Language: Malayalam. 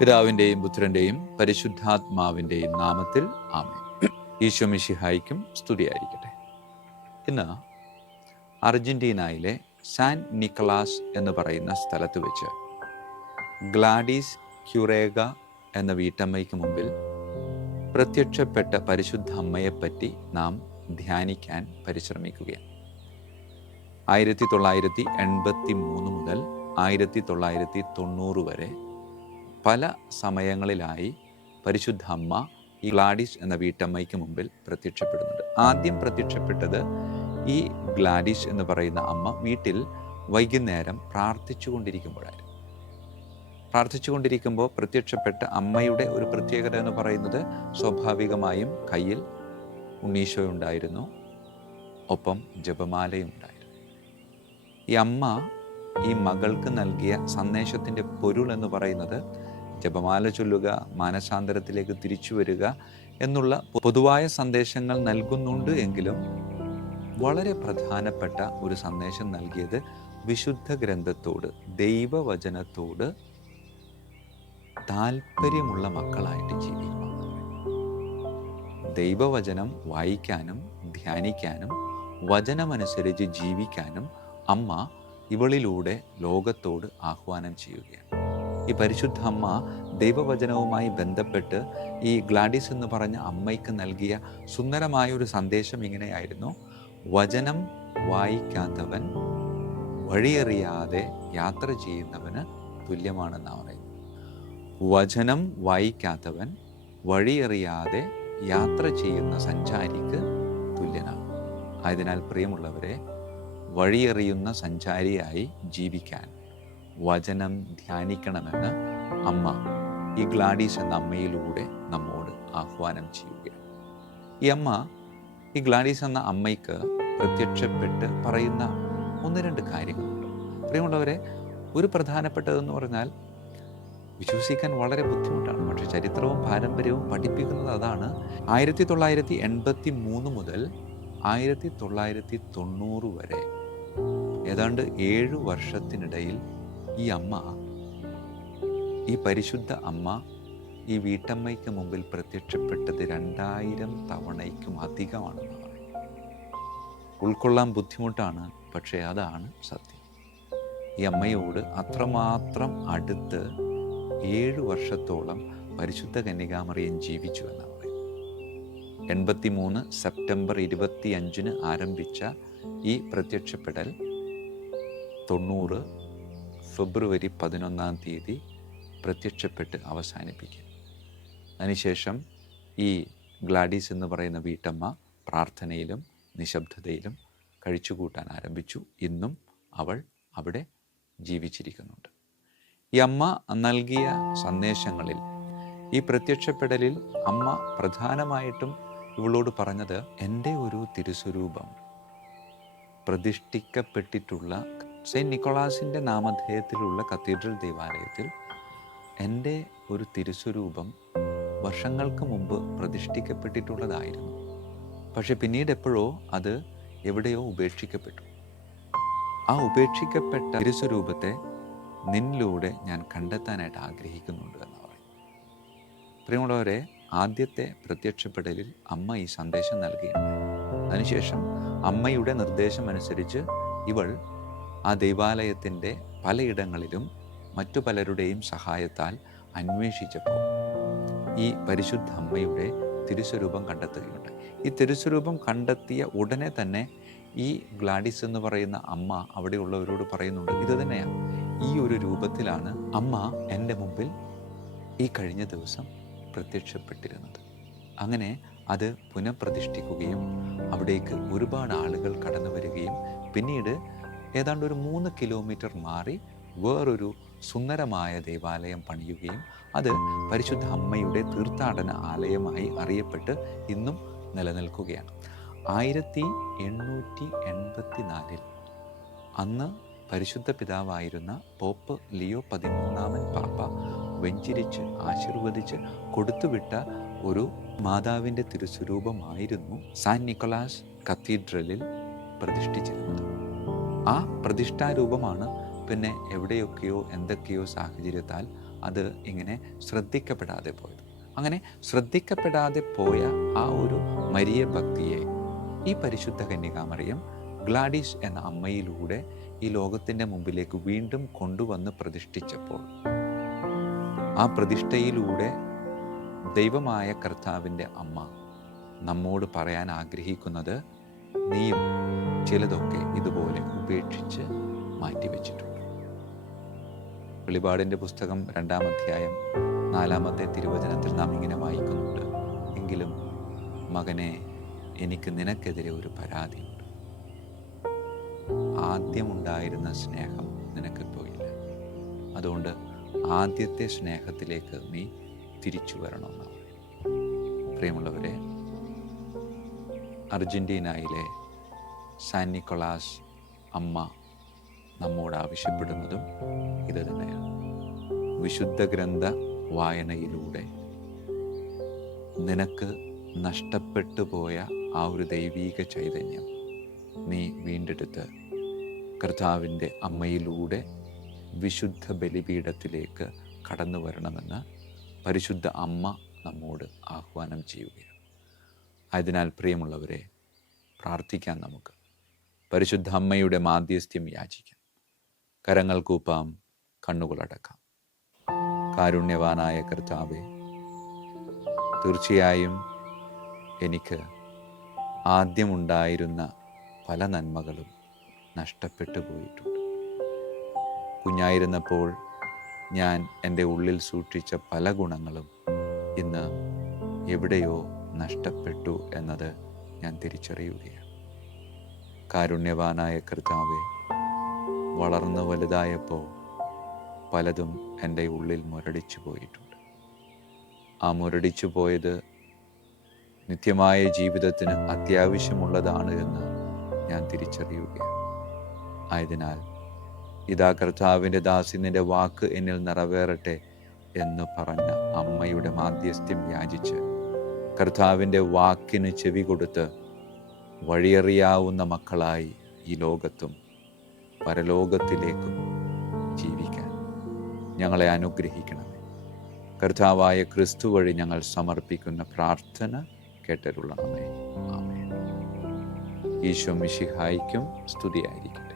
പിതാവിൻ്റെയും പുത്രൻ്റെയും പരിശുദ്ധാത്മാവിൻ്റെയും നാമത്തിൽ ആമേൻ. ഈശോ മിശിഹായ്ക്കും സ്തുതിയായിരിക്കട്ടെ. ഇന്ന് അർജന്റീനയിലെ സാൻ നിക്കലാസ് എന്ന് പറയുന്ന സ്ഥലത്ത് വെച്ച് ഗ്ലാഡീസ് ക്യൂറേഗ എന്ന വീട്ടമ്മയ്ക്ക് മുമ്പിൽ പ്രത്യക്ഷപ്പെട്ട പരിശുദ്ധ അമ്മയെപ്പറ്റി നാം ധ്യാനിക്കാൻ പരിശ്രമിക്കുകയാണ്. 1983 മുതൽ 1990 വരെ പല സമയങ്ങളിലായി പരിശുദ്ധ അമ്മ ഈ ഗ്ലാഡീസ് എന്ന വീട്ടമ്മയ്ക്ക് മുമ്പിൽ പ്രത്യക്ഷപ്പെടുന്നുണ്ട്. ആദ്യം പ്രത്യക്ഷപ്പെട്ടത് ഈ ഗ്ലാഡീസ് എന്ന് പറയുന്ന അമ്മ വീട്ടിൽ വൈകുന്നേരം പ്രാർത്ഥിച്ചുകൊണ്ടിരിക്കുമ്പോഴായിരുന്നു. പ്രാർത്ഥിച്ചുകൊണ്ടിരിക്കുമ്പോൾ പ്രത്യക്ഷപ്പെട്ട അമ്മയുടെ ഒരു പ്രത്യേകത എന്ന് പറയുന്നത് സ്വാഭാവികമായും കയ്യിൽ ഉണ്ണീശോ ഉണ്ടായിരുന്നു, ഒപ്പം ജപമാലയും ഉണ്ടായിരുന്നു. ഈ അമ്മ ഈ മകൾക്ക് നൽകിയ സന്ദേശത്തിൻ്റെ പൊരുൾ എന്ന് പറയുന്നത് ജപമാല ചൊല്ലുക, മാനസാന്തരത്തിലേക്ക് തിരിച്ചു വരിക എന്നുള്ള പൊതുവായ സന്ദേശങ്ങൾ നൽകുന്നുണ്ട് എങ്കിലും വളരെ പ്രധാനപ്പെട്ട ഒരു സന്ദേശം നൽകിയത് വിശുദ്ധ ഗ്രന്ഥത്തോട്, ദൈവവചനത്തോട് താല്പര്യമുള്ള മക്കളായിട്ട് ജീവിക്കണം. ദൈവവചനം വായിക്കാനും ധ്യാനിക്കാനും വചനമനുസരിച്ച് ജീവിക്കാനും അമ്മ ഇവളിലൂടെ ലോകത്തോട് ആഹ്വാനം ചെയ്യുകയാണ്. ഈ പരിശുദ്ധ അമ്മ ദൈവവചനവുമായി ബന്ധപ്പെട്ട് ഈ ഗ്ലാഡീസ് എന്ന് പറഞ്ഞ അമ്മയ്ക്ക് നൽകിയ സുന്ദരമായൊരു സന്ദേശം ഇങ്ങനെയായിരുന്നു: വചനം വായിക്കാത്തവൻ വഴിയറിയാതെ യാത്ര ചെയ്യുന്നവന് തുല്യമാണെന്നാണ് പറയുന്നത്. വചനം വായിക്കാത്തവൻ വഴിയറിയാതെ യാത്ര ചെയ്യുന്ന സഞ്ചാരിക്ക് തുല്യനാണ്. ആയതിനാൽ പ്രിയമുള്ളവരെ, വഴിയറിയുന്ന സഞ്ചാരിയായി ജീവിക്കാൻ വചനം ധ്യാനിക്കണമെന്ന് അമ്മ ഈ ഗ്ലാഡീസ് എന്ന അമ്മയിലൂടെ നമ്മോട് ആഹ്വാനം ചെയ്യുകയാണ്. ഈ അമ്മ, ഈ ഗ്ലാഡീസ് എന്ന അമ്മയ്ക്ക് പ്രത്യക്ഷപ്പെട്ട് പറയുന്ന ഒന്ന് രണ്ട് കാര്യങ്ങളുണ്ട്. പ്രിയമുള്ളവരെ, ഒരു പ്രധാനപ്പെട്ടതെന്ന് പറഞ്ഞാൽ വിശ്വസിക്കാൻ വളരെ ബുദ്ധിമുട്ടാണ്, പക്ഷെ ചരിത്രവും പാരമ്പര്യവും പഠിപ്പിക്കുന്നത് അതാണ്. 1983 മുതൽ 1990 വരെ ഏതാണ്ട് 7 വർഷത്തിനിടയിൽ ഈ അമ്മ, ഈ പരിശുദ്ധ അമ്മ ഈ വീട്ടമ്മയ്ക്ക് മുമ്പിൽ പ്രത്യക്ഷപ്പെട്ടത് 2000 തവണയ്ക്കും അധികമാണെന്ന് പറയും. ഉൾക്കൊള്ളാൻ ബുദ്ധിമുട്ടാണ്, പക്ഷേ അതാണ് സത്യം. ഈ അമ്മയോട് അത്രമാത്രം അടുത്ത് 7 വർഷത്തോളം പരിശുദ്ധ കന്യകാമറിയം ജീവിച്ചു എന്നാണ് പറയുന്നത്. 83 സെപ്റ്റംബർ 25 ആരംഭിച്ച ഈ പ്രത്യക്ഷപ്പെടൽ 90 ഫെബ്രുവരി 11 പ്രത്യക്ഷപ്പെട്ട് അവസാനിപ്പിക്കും. അതിനുശേഷം ഈ ഗ്ലാഡീസ് എന്ന് പറയുന്ന വീട്ടമ്മ പ്രാർത്ഥനയിലും നിശബ്ദതയിലും കഴിച്ചുകൂട്ടാൻ ആരംഭിച്ചു. ഇന്നും അവൾ അവിടെ ജീവിച്ചിരിക്കുന്നുണ്ട്. ഈ അമ്മ നൽകിയ സന്ദേശങ്ങളിൽ, ഈ പ്രത്യക്ഷപ്പെടലിൽ അമ്മ പ്രധാനമായിട്ടും ഇവളോട് പറഞ്ഞത്, എൻ്റെ ഒരു തിരുസ്വരൂപം പ്രതിഷ്ഠിക്കപ്പെട്ടിട്ടുള്ള സെയിൻറ്റ് നിക്കോളാസിൻ്റെ നാമധേയത്തിലുള്ള കത്തീഡ്രൽ ദേവാലയത്തിൽ എൻ്റെ ഒരു തിരുസ്വരൂപം വർഷങ്ങൾക്ക് മുമ്പ് പ്രതിഷ്ഠിക്കപ്പെട്ടിട്ടുള്ളതായിരുന്നു. പക്ഷെ പിന്നീട് എപ്പോഴോ അത് എവിടെയോ ഉപേക്ഷിക്കപ്പെട്ടു. ആ ഉപേക്ഷിക്കപ്പെട്ട തിരുസ്വരൂപത്തെ നിന്നിലൂടെ ഞാൻ കണ്ടെത്താനായിട്ട് ആഗ്രഹിക്കുന്നുണ്ട് എന്ന് പറയും. പ്രിയമുള്ളവരെ, ആദ്യത്തെ പ്രത്യക്ഷപ്പെടലിൽ അമ്മ ഈ സന്ദേശം നൽകിയിട്ടുണ്ടായി. അതിനുശേഷം അമ്മയുടെ നിർദ്ദേശമനുസരിച്ച് ഇവൾ ആ ദൈവാലയത്തിൻ്റെ പലയിടങ്ങളിലും മറ്റു പലരുടെയും സഹായത്താൽ അന്വേഷിച്ചപ്പോൾ ഈ പരിശുദ്ധ അമ്മയുടെ തിരുസ്വരൂപം കണ്ടെത്തുകയുണ്ട്. ഈ തിരുസ്വരൂപം കണ്ടെത്തിയ ഉടനെ തന്നെ ഈ ഗ്ലാഡീസ് എന്ന് പറയുന്ന അമ്മ അവിടെയുള്ളവരോട് പറയുന്നുണ്ട്, ഇത് തന്നെയാണ്, ഈ ഒരു രൂപത്തിലാണ് അമ്മ എൻ്റെ മുമ്പിൽ ഈ കഴിഞ്ഞ ദിവസം പ്രത്യക്ഷപ്പെട്ടിരുന്നത്. അങ്ങനെ അത് പുനഃപ്രതിഷ്ഠിക്കുകയും അവിടേക്ക് ഒരുപാട് ആളുകൾ കടന്നു വരികയും പിന്നീട് ഏതാണ്ട് ഒരു 3 കിലോമീറ്റർ മാറി വേറൊരു സുന്ദരമായ ദേവാലയം പണിയുകയും അത് പരിശുദ്ധ അമ്മയുടെ തീർത്ഥാടന ആലയമായി അറിയപ്പെട്ട് ഇന്നും നിലനിൽക്കുകയാണ്. 1884 അന്ന് പരിശുദ്ധ പിതാവായിരുന്ന പോപ്പ് ലിയോ 13 പാപ്പ വെഞ്ചരിച്ച് ആശീർവദിച്ച് കൊടുത്തുവിട്ട ഒരു മാതാവിൻ്റെ തിരുസ്വരൂപമായിരുന്നു സാൻ നിക്കോളാസ് കത്തീഡ്രലിൽ പ്രതിഷ്ഠിച്ചിരുന്നത്. ആ പ്രതിഷ്ഠാരൂപമാണ് പിന്നെ എവിടെയൊക്കെയോ എന്തൊക്കെയോ സാഹചര്യത്താൽ അത് ഇങ്ങനെ ശ്രദ്ധിക്കപ്പെടാതെ പോയത്. അങ്ങനെ ശ്രദ്ധിക്കപ്പെടാതെ പോയ ആ ഒരു മരിയ ഭക്തിയെ ഈ പരിശുദ്ധ കന്യകാമറിയം ഗ്ലാഡീസ് എന്ന അമ്മയിലൂടെ ഈ ലോകത്തിൻ്റെ മുമ്പിലേക്ക് വീണ്ടും കൊണ്ടുവന്ന് പ്രതിഷ്ഠിച്ചപ്പോൾ, ആ പ്രതിഷ്ഠയിലൂടെ ദൈവമായ കർത്താവിൻ്റെ അമ്മ നമ്മോട് പറയാൻ ആഗ്രഹിക്കുന്നത്, നീയും ചിലതൊക്കെ ഇതുപോലെ ഉപേക്ഷിച്ച് മാറ്റിവെച്ചിട്ടുണ്ട്. വെളിപാടിൻ്റെ പുസ്തകം 2-ാം അധ്യായം 4-ാമത്തെ തിരുവചനത്തിൽ നാം ഇങ്ങനെ വായിക്കുന്നുണ്ട്, എങ്കിലും മകനെ, എനിക്ക് നിനക്കെതിരെ ഒരു പരാതിയുണ്ട്. ആദ്യമുണ്ടായിരുന്ന സ്നേഹം നിനക്കിപ്പോൾ ഇല്ല. അതുകൊണ്ട് ആദ്യത്തെ സ്നേഹത്തിലേക്ക് നീ തിരിച്ചു വരണമെന്നാണ്. പ്രിയമുള്ളവരെ, അർജൻറ്റീനയിലെ സാൻ നിക്കോളാസ് അമ്മ നമ്മോട് ആവശ്യപ്പെടുന്നതും ഇത് തന്നെയാണ്. വിശുദ്ധ ഗ്രന്ഥ വായനയിലൂടെ നിനക്ക് നഷ്ടപ്പെട്ടു പോയ ആ ഒരു ദൈവീക ചൈതന്യം നീ വീണ്ടെടുത്ത് കർത്താവിൻ്റെ അമ്മയിലൂടെ വിശുദ്ധ ബലിപീഠത്തിലേക്ക് കടന്നു വരണമെന്ന് പരിശുദ്ധ അമ്മ നമ്മോട് ആഹ്വാനം ചെയ്യുകയാണ്. ആയതിനാൽ പ്രിയമുള്ളവരെ, പ്രാർത്ഥിക്കാൻ നമുക്ക്. പരിശുദ്ധ അമ്മയുടെ മാധ്യസ്ഥ്യം യാചിക്കാം. കരങ്ങൾ കൂപ്പാം, കണ്ണുകളടക്കാം. കാരുണ്യവാനായ കർത്താവേ, തീർച്ചയായും എനിക്ക് ആദ്യമുണ്ടായിരുന്ന പല നന്മകളും നഷ്ടപ്പെട്ടു പോയിട്ടുണ്ട്. കുഞ്ഞായിരുന്നപ്പോൾ ഞാൻ എൻ്റെ ഉള്ളിൽ സൂക്ഷിച്ച പല ഗുണങ്ങളും ഇന്ന് എവിടെയോ നഷ്ടപ്പെട്ടു എന്നത് ഞാൻ തിരിച്ചറിയുകയാണ്. കാരുണ്യവാനായ കർത്താവേ, വളർന്നു വലുതായപ്പോൾ പലതും എൻ്റെ ഉള്ളിൽ മുരടിച്ചു പോയിട്ടുണ്ട്. ആ മുരടിച്ചു പോയത് നിത്യമായ ജീവിതത്തിന് അത്യാവശ്യമുള്ളതാണ് എന്ന് ഞാൻ തിരിച്ചറിയുകയാണ്. ആയതിനാൽ ഇതാ കർത്താവിൻ്റെ ദാസി, നിന്റെ വാക്ക് എന്നിൽ നിറവേറട്ടെ എന്ന് പറഞ്ഞ അമ്മയുടെ മാധ്യസ്ഥ്യം യാചിച്ച് കർത്താവിൻ്റെ വാക്കിന് ചെവി കൊടുത്ത് വഴിയറിയാവുന്ന മക്കളായി ഈ ലോകത്തും പരലോകത്തിലേക്കും ജീവിക്കാൻ ഞങ്ങളെ അനുഗ്രഹിക്കണമേ. കർത്താവായ ക്രിസ്തു വഴി ഞങ്ങൾ സമർപ്പിക്കുന്ന പ്രാർത്ഥന കേട്ടരുളണമേ. ആമേൻ. ഈശോ മിശിഹായ്ക്കും സ്തുതിയായിരിക്കും.